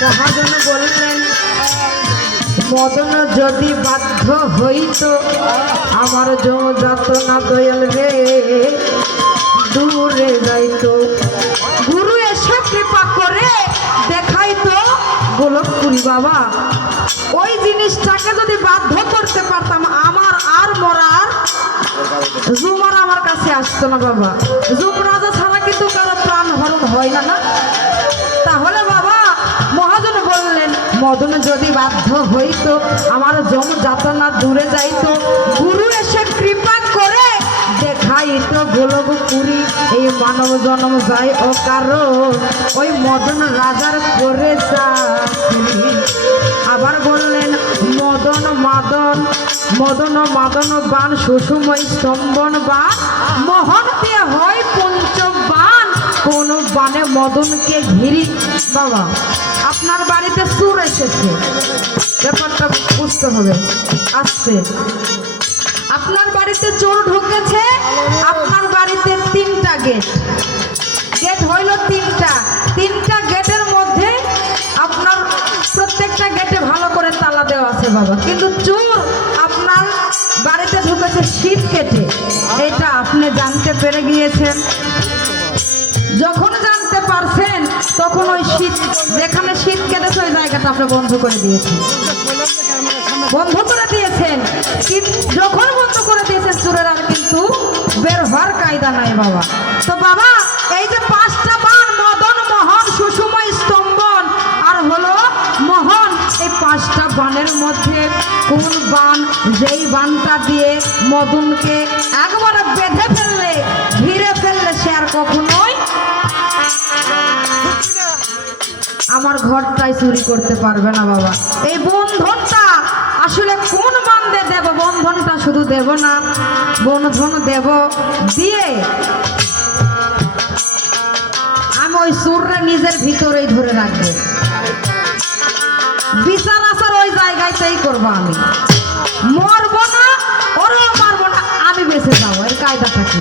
মহাজন বললেন, মদন যদি বাধ্য হইত আমার যাতনা দয়াল রে দূরে যাইত। গুরু এসে কৃপা করে দেখাইতো গোলকপুরী বাবা। ওই জিনিসটাকে যদি বাধ্য করতে পারতাম আমার আর মরার জুমার আমার কাছে আসতো না বাবা। জুম রাজা ছাড়া কিন্তু কারো প্রাণ হরণ হয় না। তাহলে বাবা মহাজন বললেন, মদন যদি বাধ্য হইতো আমার জম যাতনা দূরে যাইতো। গুরু এসে কৃপা করে দেখাইতো গোলকপুরী এই মানব জন্ম যায় ও কারণ ওই মদন রাজার করে চাকরি। আবার বললেন, মদন মাদন মদন মাদন বান সুষুময় স্তম্ভন বান মোহন দিয়ে হয় পঞ্চবান কোন বানে মদনকে ঘিরি। বাবা আপনার বাড়িতে চোর এসেছে, ব্যাপারটা বুঝতে হবে। আসছে আপনার বাড়িতে চোর ঢুকেছে। আপনার বাড়িতে 3টা গেট, গেট হইল 3টা গেটের মধ্যে আপনার প্রত্যেকটা গেটে ভালো করে তালা দেওয়া আছে বাবা, কিন্তু চোর আপনার বাড়িতে ঢুকেছে শীত কেটে। এটা আপনি জানতে পেরে গিয়েছেন। যখন জানতে পারছেন তখন ওই শীত যেখানে শীত কেটেছে ওই জায়গাটা আপনি বন্ধ করে দিয়েছেন। যখন বন্ধ করে দিয়েছেন চোরের আর কিন্তু বের হওয়ার কায়দা নাই বাবা। তো বাবা এই যে 5টা বান মদন মোহন সুষুময় স্তম্ভন আর হলো মোহন, এই 5টা বানের মধ্যে কোন বান যেই বানটা দিয়ে মদনকে একবারে বেঁধে ফেললে ঘিরে ফেললে সে আর কখনোই আমার ঘরটাই চুরি করতে পারবে না বাবা। এই বন্ধনটা আসলে কোন বান্ধে দেব? বন্ধনটা শুধু দেব না, বন্ধন দেব দিয়ে আমি ওই সুররা নিজের ভিতরেই ধরে রাখবো। বিচার আচার ওই জায়গাতেই করবো। আমি মরবো না, ওরাও মারবো না, আমি বেঁচে যাবো। এর কায়দাটা কি?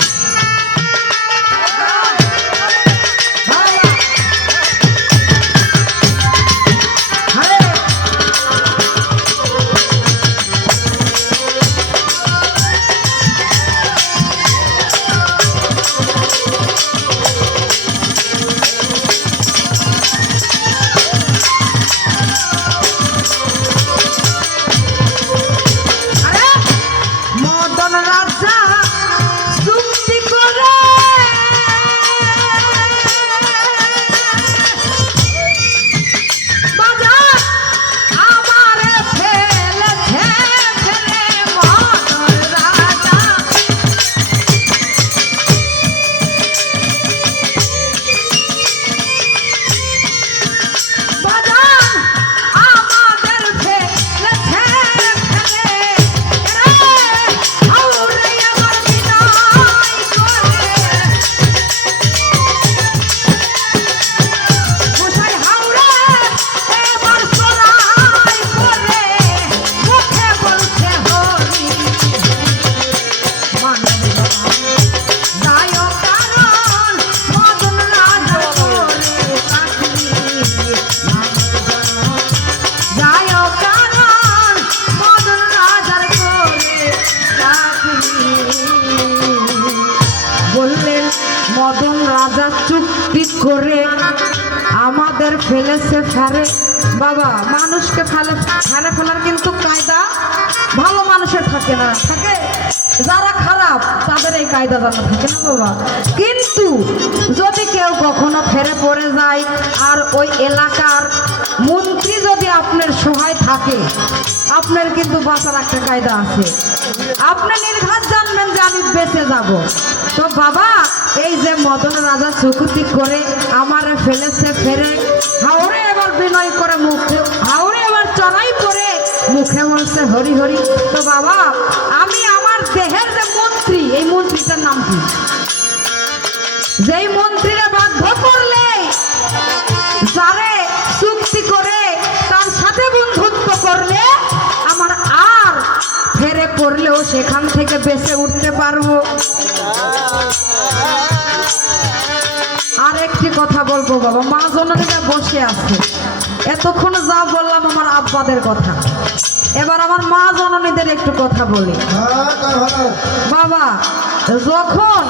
করে আমাদের ফেলেছে ফেরে বাবা। মানুষকে ফেলে ফেলার কিন্তু কায়দা ভালো মানুষের থাকে না, থাকে যারা খারাপ তাদের এই কায়দা জানা থাকে না বাবা। কিন্তু যদি কেউ কখনো ফেরে পড়ে যায় আর ওই এলাকার মন্ত্রী যদি আপনার সহায় থাকে, আপনার কিন্তু বাঁচার একটা কায়দা আছে। আপনি নির্ঘাত জানবেন যে আমি বেঁচে যাব। তো বাবা এই যে মদন রাজা চুক্তি করে আমারে ফেলেছে ফেরে, হাওড়ে এবার বিনয় করে মুখে, হাওড়ে এবার চড়াই করে মুখে বলছে হরি হরি। তো বাবা আমি আমার দেহের যে মন্ত্রী, এই মন্ত্রীটার নাম কি? যেই মন্ত্রীরা বাধ্য করলে, যারে চুক্তি করে তার সাথে বন্ধুত্ব করলে আমার আর ফেরে পড়লেও সেখান থেকে বেঁচে উঠতে পারবো। আর একটি কথা বলবো বাবা। মা জননীরা বসে আছে, এতক্ষণ যা বললাম আমার আব্বাদের কথা, এবার আমার মা জননীদের একটু কথা বলি। বাবা, যখন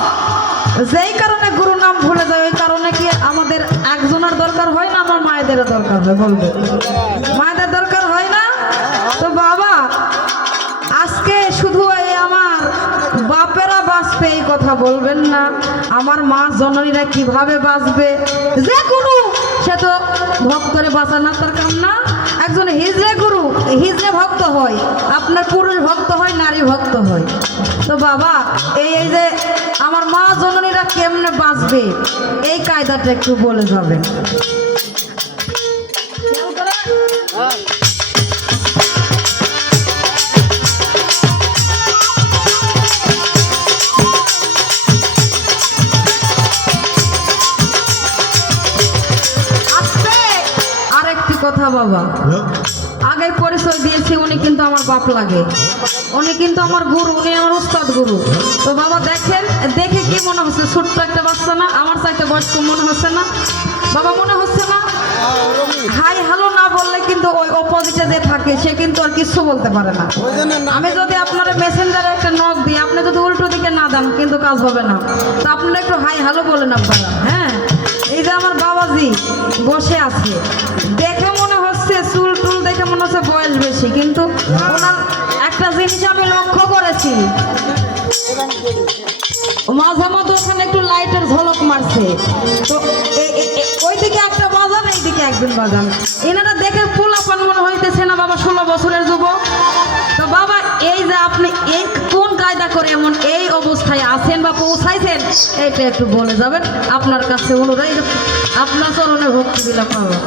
যেই কারণে গুরু নাম ভুলে যায় ওই কারণে কি আমাদের একজনের দরকার হয় না, আমার মায়েদেরও দরকার হয়? বলবে মায়েদের দরকার হয় না? তো বাবা, আজকে শুধু এই আমার বাপেরা বাঁচবে এই কথা বলবেন না, আমার মা জননীরা কিভাবে বাঁচবে। যে গুরু সে তো ভক্তরে বাঁচানোর দরকার না। একজন হিজড়ে গুরু হিজড়ে ভক্ত হয়, আপনার পুরুষ ভক্ত হয়, নারী ভক্ত হয়। তো বাবা, এই এই যে আমার মা জননীরা কেমনে বাঁচবে এই কায়দাটা একটু বলে যাবেন। কথা বাবা, আগে পরিচয় দিয়েছি, উনি কিন্তু আমার বাপ লাগে, উনি কিন্তু আমার গুরু, উনি আমার উস্তাদ গুরু। তো বাবা দেখেন, দেখে কি মনে হচ্ছে? ছোট্ট একটা বাচ্চা না? আমার চাইতে বয়স্ক মনে হচ্ছে না বাবা? মনে হচ্ছে না? হাই হ্যালো না বললে কিন্তু ওই অপোজিটে যে থাকে সে কিন্তু আর কিছু বলতে পারে না। আমি যদি আপনার মেসেঞ্জারে একটা নক দিই, আপনি যদি উল্টো দিকে না দেন কিন্তু কাজ হবে না। তো আপনারা একটু হাই হ্যালো বলেন আপনারা। হ্যাঁ, এই যে আমার বাবাজি বসে আছে, দেখে মনে হচ্ছে চুল টুল দেখে মনে হচ্ছে বয়স বেশি, কিন্তু ওনার একটা জিনিস আমি লক্ষ্য করেছি, মাঝে মধ্যে ওখানে একটু লাইটের ঝলক মারছে। তো ওইদিকে একটা বাজান, এইদিকে একজন বাজান, এনারা দেখে পোলাপান মনে হইতেছে না বাবা 16 বছরের যুবক? তো বাবা, এই যে আপনি এই কোন কায়দা করে এমন এই অবস্থায় আছেন বা পৌঁছাইছেন, এইটা একটু বলে যাবেন। আপনার কাছে অনুরোধ, আপনার চরণে ভক্তি দিলাম বাবা।